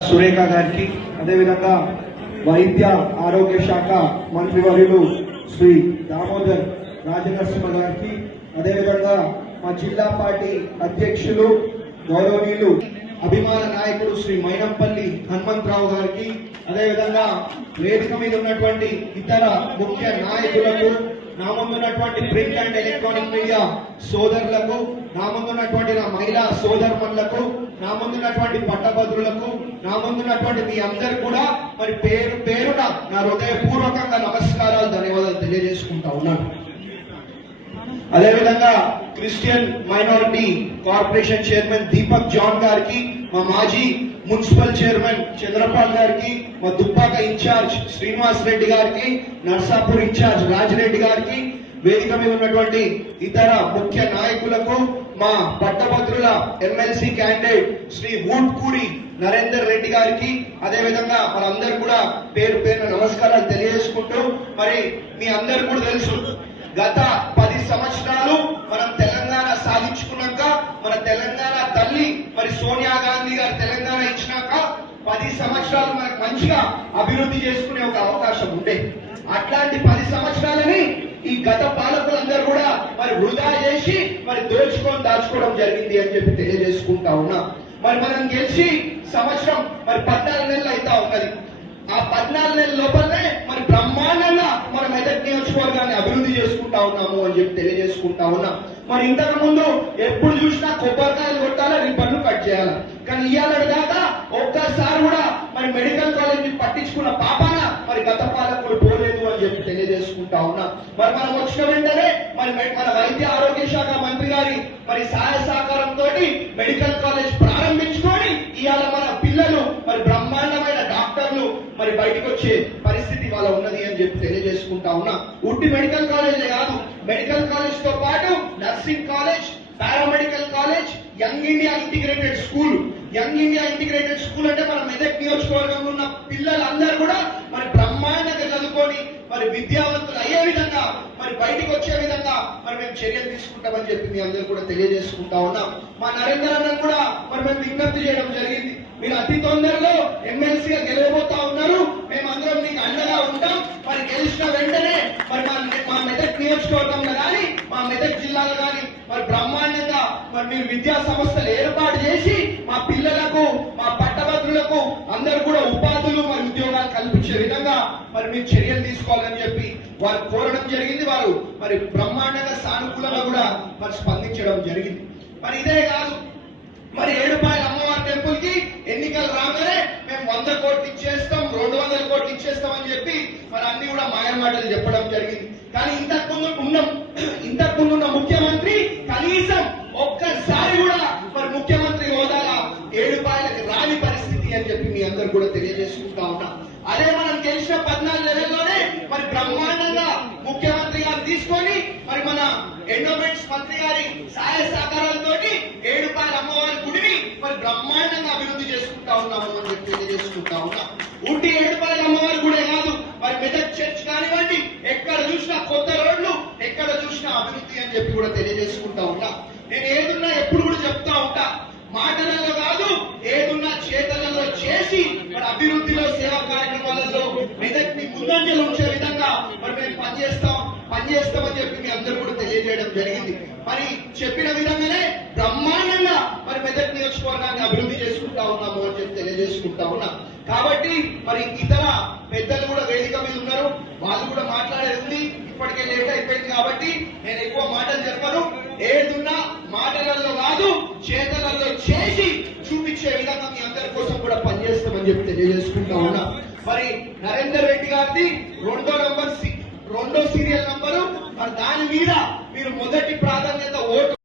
సురేఖ గారికి అదేవిధంగా వైద్య ఆరోగ్య శాఖ మంత్రివర్యులు శ్రీ దామోదర్ రాజనరసింహ గారికి అదేవిధంగా మా జిల్లా పార్టీ అధ్యక్షులు గౌరవనీయులు అభిమాన నాయకుడు శ్రీ మైనంపల్లి హనుమంతరావు గారికి అదేవిధంగా వేదిక మీద ఉన్నటువంటి ఇతర ముఖ్య నాయకులకు నా ముందున్నటువంటి ప్రింట్ అండ్ ఎలక్ట్రానిక్ మీడియా సోదరులకు నా నా మహిళా సోదరులకు నా ముందున్నటువంటి పట్టభద్రులకు నా మీ అందరు కూడా మరి పేరు పేరున నా హృదయపూర్వకంగా నమస్కారాలు ధన్యవాదాలు తెలియజేసుకుంటా ఉన్నాను. అదేవిధంగా Christian minority corporation chairman Deepak John గారికి మా మాజీ మున్సిపల్ చైర్మన్ చంద్రపాల్ గారికి మా దుబ్బాక ఇన్ఛార్జ్ శ్రీనివాస్ రెడ్డి గారికి నర్సాపూర్ ఇన్ఛార్జ్ రాజిరెడ్డి గారికి వేదిక మీద ఉన్నటువంటి ఇతర ముఖ్య నాయకులకు మా పట్టభద్రుల ఎమ్మెల్సీ క్యాండిడేట్ శ్రీ ఊట్కూరి నరేందర్ రెడ్డి గారికి అదేవిధంగా మనందరూ కూడా పేరు పేరు నమస్కారాలు తెలియజేసుకుంటూ మరి మీ అందరు కూడా తెలుసు గత పది సంవత్సరాలు పది సంవత్సరాలు మనకు మంచిగా అభివృద్ధి చేసుకునే ఒక అవకాశం ఉండే. అట్లాంటి పది సంవత్సరాలని ఈ గత పాలకులందరూ కూడా మరి వృధా చేసి మరి దోచుకొని దాచుకోవడం జరిగింది అని చెప్పి తెలియజేసుకుంటా ఉన్నా. మరి మనం గెలిచి సంవత్సరం మరి పద్నాలుగు నెలలు అవుతా ఉన్నది. ఆ పద్నాలుగు నెలల లోపలనే మరి బ్రహ్మాండంగా మనం మెదక్ నియోజకవర్గాన్ని అభివృద్ధి చేసుకుంటా ఉన్నాము అని చెప్పి తెలియజేసుకుంటా ఉన్నాం. మరి ఇంతకు ముందు ఎప్పుడు చూసినా కొబ్బరికాయలు కొట్టాలా రిబ్బన్లు కట్ చేయాలా? కానీ ఇవాళ దాకా ఒక్కసారి కూడా మరి మెడికల్ కాలేజ్ పట్టించుకున్న పాపాన మరి గత పాలకులు పోలేదు అని చెప్పి తెలియజేసుకుంటా ఉన్నా. మరి మనం వచ్చిన వెంటనే మరి మన వైద్య ఆరోగ్య శాఖ మంత్రి గారి మరి సహాయ సహకారంతో మెడికల్ కాలేజ్ ప్రారంభించుకొని ఇవాళ మన పిల్లలు మరి బ్రహ్మాండమైన డాక్టర్లు మరి బయటకు వచ్చే పరిస్థితి వాళ్ళ ఉన్నది అని చెప్పి తెలియజేసుకుంటా ఉన్నా. ఉట్టి మెడికల్ కాలేజే కాదు మెడికల్ కాలేజ్తో పాటు nursing college paramedical college young India integrated school. Young India integrated school అంటే మన మెదక్ నియోజకవర్గంలో ఉన్న పిల్లలందరూ కూడా మరి బ్రహ్మాండంగా చదువుకొని మరి విద్యావంతులు అయ్యే విధంగా మరి బయటికి వచ్చే విధంగా మరి మేము చర్యలు తీసుకుంటామని చెప్పి మీ అందరూ కూడా తెలియజేసుకుంటా ఉన్నాం. మా నరేందర్ అన్న కూడా మరి మేము విజ్ఞప్తి చేయడం జరిగింది. మీరు అతి తొందరలో ఎమ్మెల్సీగా గెలవబోతా ఉన్నారు. మేమందరం మీకు అండగా ఉంటాం. మరి గెలిచిన వెంటనే మరి మా మెదక్ నియోజకవర్గంలో కానీ మా మెదక్ జిల్లాలో మరి మీరు విద్యా సంస్థలు ఏర్పాటు చేసి మా పిల్లలకు మా పట్టభద్రులకు అందరూ కూడా ఉపాధులు మరి ఉద్యోగాలు కల్పించే విధంగా మరి మీరు చర్యలు తీసుకోవాలని చెప్పి వారు కోరడం జరిగింది. వారు మరి బ్రహ్మాండంగా సానుకూలంగా కూడా మరి స్పందించడం జరిగింది. మరి ఇదే కాదు. మరి ఏడుపాయల అమ్మవారి టెంపుల్కి ఎన్నికలు రాగానే మేము వంద కోట్లు ఇచ్చేస్తాం రెండు వందల కోట్లు ఇచ్చేస్తాం అని చెప్పి మరి అన్ని కూడా మాయమాటలు చెప్పడం జరిగింది. కానీ ఇంతకు ముందు ఉన్న ఇంతకు ముందు ఉన్న ముఖ్యమంత్రి కనీసం ఒక్కసారి కూడా మరి ముఖ్యమంత్రి హోదాగా ఏడుపాయలకు రాని పరిస్థితి అని చెప్పి మీ అందరు కూడా తెలియజేసుకుంటా ఉన్నా అదే మనం గెలిచిన పద్నాలుగు లెవెల్లోనే మరి బ్రహ్మాండంగా ముఖ్యమంత్రి గారు తీసుకొని మరి మన ఎండోమెంట్స్ మంత్రి గారి సహాయ ఏడు ఏడుపాయల అమ్మవారి గుడిని మరి బ్రహ్మాండంగా అభివృద్ధి చేసుకుంటా ఉన్నాము అని చెప్పి తెలియజేసుకుంటా ఉన్నాం. ఊటీ ఏడుపాయల అమ్మవారి గుడే కాదు మరి మెదక్ చర్చ్ కానివ్వండి ఎక్కడ చూసినా కొత్త రోడ్లు ఎక్కడ చూసినా అభివృద్ధి అని చెప్పి కూడా తెలియజేసుకుంటా ఉన్నా నేను ఏదున్నా ఎప్పుడు కూడా చెప్తా ఉంటా మాటలలో కాదు ఏదున్నా చేతలలో చేసి మరి అభివృద్ధిలో సేవా కార్యక్రమాలలో మెదక్ని ముందంజలు ఉంచే విధంగా మరి మేము పనిచేస్తాం పనిచేస్తామని చెప్పి మీ అందరూ కూడా తెలియజేయడం జరిగింది. మరి చెప్పిన విధంగానే బ్రహ్మాండంగా మరి మెదక్ నియోజకవర్గాన్ని అభివృద్ధి చేసుకుంటా ఉన్నాము అని చెప్పి తెలియజేసుకుంటా ఉన్నా. కాబట్టి మరి ఇతర పెద్దలు కూడా వేదిక మీద ఉన్నారు. వాళ్ళు కూడా మాట్లాడేది ఉంది. ఇప్పటికే లేట్ అయిపోయింది కాబట్టి నేను ఎక్కువ మాటలు చెప్పను. తెలియజేసుకుంటా ఉన్నా మరి నరేందర్ రెడ్డి గారిది రెండో నంబర్ సి- రెండో సీరియల్ నంబరు. మరి దాని మీద మీరు మొదటి ప్రాధాన్యత ఓటు